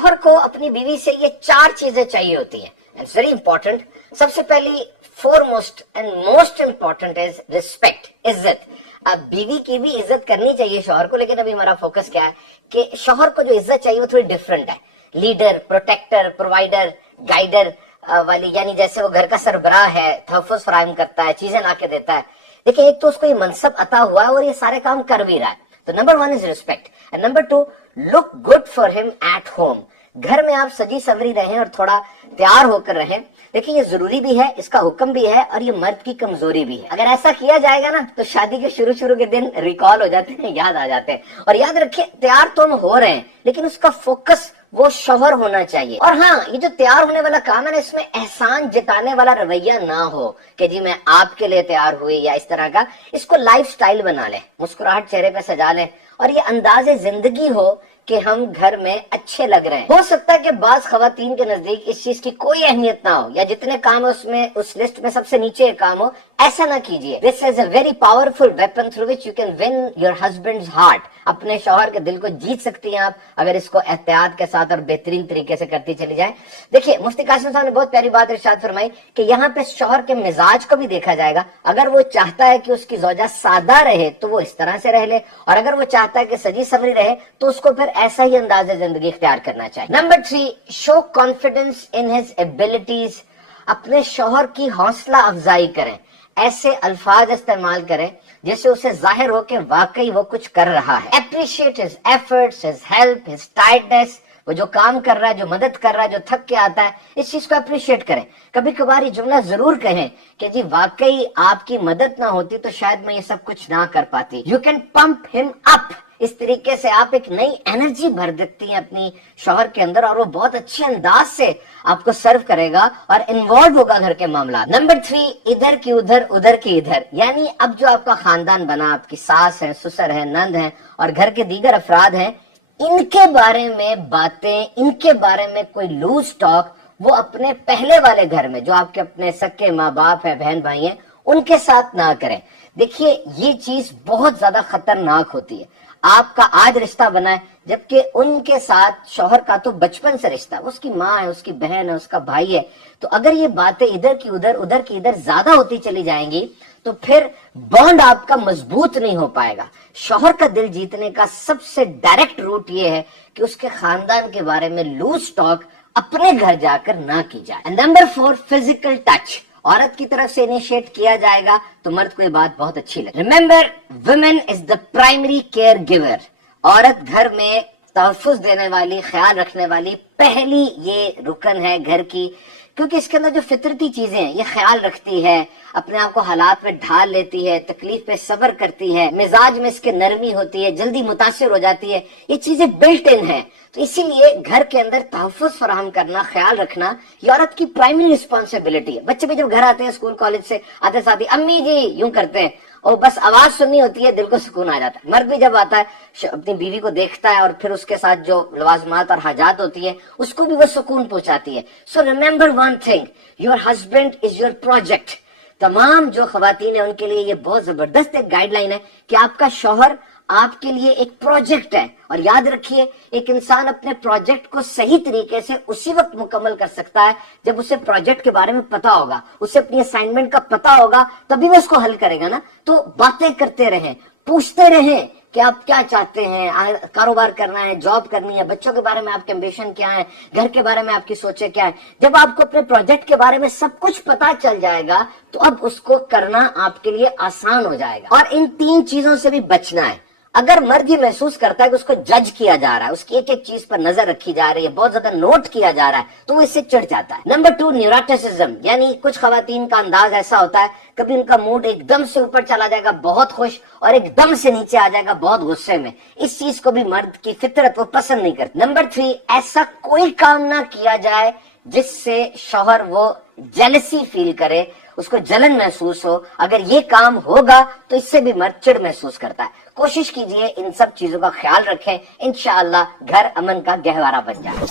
शौहर को अपनी बीवी से ये 4 चीजें चाहिए होती हैं, इट्स वेरी इंपॉर्टेंट। सबसे पहली foremost and most important is respect, इज्जत। अब बीवी की भी इज्जत करनी चाहिए शौहर को, लेकिन अभी हमारा फोकस क्या है कि शौहर को जो इज्जत चाहिए वो थोड़ी डिफरेंट है। लीडर, प्रोटेक्टर, प्रोवाइडर, गाइडर वाली, यानी जैसे वो घर का सरबराह है, तहफ़्फ़ुज़ फराहम करता है, चीजें ला के देता है। देखिए, एक तो उसको ये मनसब अता हुआ है और ये सारे काम कर भी रहा है, तो number 1 is respect and number 2 look good for him at home. घर में आप सजी संवरी रहें और थोड़ा तैयार होकर रहें। देखिए, ये जरूरी भी है, इसका हुक्म भी है और ये मर्द की कमजोरी भी है। अगर ऐसा किया जाएगा ना तो शादी के शुरू के दिन रिकॉल हो जाते हैं, याद आ जाते हैं। और याद रखिए, तैयार तो हम हो रहे हैं लेकिन उसका फोकस वो शौहर होना चाहिए। और हाँ, ये जो तैयार होने वाला काम है ना, इसमें एहसान जताने वाला रवैया ना हो कि जी मैं आपके लिए तैयार हुई या इस तरह का। इसको लाइफ स्टाइल बना ले, मुस्कुराहट चेहरे पे सजा ले और ये अंदाजे जिंदगी हो कि हम घर में अच्छे लग रहे हैं। हो सकता है कि बाज खवातीन के नजदीक इस चीज की कोई अहमियत ना हो या जितने काम है उसमें उस लिस्ट में सबसे नीचे काम हो, ऐसा ना कीजिए। This is a very powerful weapon through which you can win your husband's heart. अपने शौहर के दिल को जीत सकती हैं आप अगर इसको एहतियात के साथ और बेहतरीन तरीके से करती चली जाए। देखिए, मुफ्ती कासिम साहब ने बहुत प्यारी बात इरशाद फरमाई कि यहाँ पे शौहर के मिजाज को भी देखा जाएगा। अगर वो चाहता है कि उसकी ज़ौजा सादा रहे तो वो इस तरह से रह ले, और अगर वो चाहता है कि सजी संवरी रहे तो उसको फिर ऐसा ही अंदाज़े जिंदगी इख्तियार करना चाहिए। Number 3, show confidence in his abilities. अपने शौहर की हौसला अफजाई करें, ऐसे अल्फाज इस्तेमाल करें जिससे उसे जाहिर हो कि वाकई वो कुछ कर रहा है। Appreciate his efforts, his help, his tiredness. वो जो काम कर रहा है, जो मदद कर रहा है, जो थक के आता है, इस चीज को अप्रिशिएट करें। कभी कभार ये जुमला जरूर कहें कि जी वाकई आपकी मदद ना होती तो शायद मैं ये सब कुछ ना कर पाती। You can pump him up. इस तरीके से आप एक नई एनर्जी भर देती हैं अपनी शौहर के अंदर और वो बहुत अच्छे अंदाज से आपको सर्व करेगा और इन्वॉल्व होगा घर के मामला। नंबर 3, इधर की उधर उधर की इधर। यानी अब जो आपका खानदान बना, आपकी सास है, ससुर है, नंद है और घर के दीगर अफराद हैं, इनके बारे में बातें, इनके बारे में कोई लूज टॉक वो अपने पहले वाले घर में जो आपके अपने सक्के माँ बाप है, बहन भाई हैं, उनके साथ ना करें। देखिए, ये चीज बहुत ज्यादा खतरनाक होती है। आपका आज रिश्ता बना है जबकि उनके साथ शौहर का तो बचपन से रिश्ता, उसकी माँ है, उसकी बहन है, उसका भाई है। तो अगर ये बातें इधर की उधर उधर की इधर ज्यादा होती चली जाएंगी तो फिर बॉन्ड आपका मजबूत नहीं हो पाएगा। शौहर का दिल जीतने का सबसे डायरेक्ट रूट ये है कि उसके खानदान के बारे में लूज टॉक अपने घर जाकर ना की जाए। Number 4, physical touch. औरत की तरफ से इनिशिएट किया जाएगा तो मर्द को ये बात बहुत अच्छी लगे। Remember, women is the primary care giver. औरत घर में तहफ़्फ़ुज़ देने वाली, ख्याल रखने वाली पहली ये रुकन है घर की, क्योंकि इसके अंदर जो फितरती चीजें हैं ये ख्याल रखती है, अपने आप को हालात में ढाल लेती है, तकलीफ पे सब्र करती है, मिजाज में इसके नरमी होती है, जल्दी मुतासिर हो जाती है। ये चीजें बिल्ट इन है, तो इसीलिए घर के अंदर तहफ़्फ़ुज़ फराहम करना, ख्याल रखना ये औरत की प्राइमरी रिस्पॉन्सिबिलिटी है। बच्चे भी जब घर आते हैं स्कूल कॉलेज से आते साथ ही अम्मी जी यूं करते हैं और बस आवाज सुननी होती है, दिल को सुकून आ जाता है। मर्द भी जब आता है अपनी बीवी को देखता है और फिर उसके साथ जो लवाजमात और हाजात होती है उसको भी वो सुकून पहुंचाती है। So remember one thing, your husband is your project. तमाम जो खवातीन है उनके लिए ये बहुत जबरदस्त एक गाइडलाइन है कि आपका शौहर आपके लिए एक प्रोजेक्ट है। और याद रखिए, एक इंसान अपने प्रोजेक्ट को सही तरीके से उसी वक्त मुकम्मल कर सकता है जब उसे प्रोजेक्ट के बारे में पता होगा, उसे अपनी असाइनमेंट का पता होगा, तभी वो उसको हल करेगा ना। तो बातें करते रहें, पूछते रहें कि आप क्या चाहते हैं, कारोबार करना है, जॉब करनी है, बच्चों के बारे में आपके एम्बिशन क्या है, घर के बारे में आपकी सोचें क्या है। जब आपको अपने प्रोजेक्ट के बारे में सब कुछ पता चल जाएगा तो अब उसको करना आपके लिए आसान हो जाएगा। और इन 3 चीजों से भी बचना है। अगर मर्द ये महसूस करता है कि उसको जज किया जा रहा है, उसकी एक एक चीज पर नजर रखी जा रही है, बहुत ज्यादा नोट किया जा रहा है, तो वो इससे चिढ़ जाता है। Number 2, neuroticism. यानी कुछ खवातीन का अंदाज ऐसा होता है, कभी उनका मूड एकदम से ऊपर चला जाएगा बहुत खुश और एकदम से नीचे आ जाएगा बहुत गुस्से में। इस चीज को भी मर्द की फितरत वो पसंद नहीं करती। नंबर 3, ऐसा कोई काम ना किया जाए जिससे शौहर वो जेलसी फील करे, उसको जलन महसूस हो। अगर ये काम होगा तो इससे भी मर्द चिढ़ महसूस करता है। कोशिश कीजिए इन सब चीजों का ख्याल रखें, इंशाअल्लाह घर अमन का गहवारा बन जाए।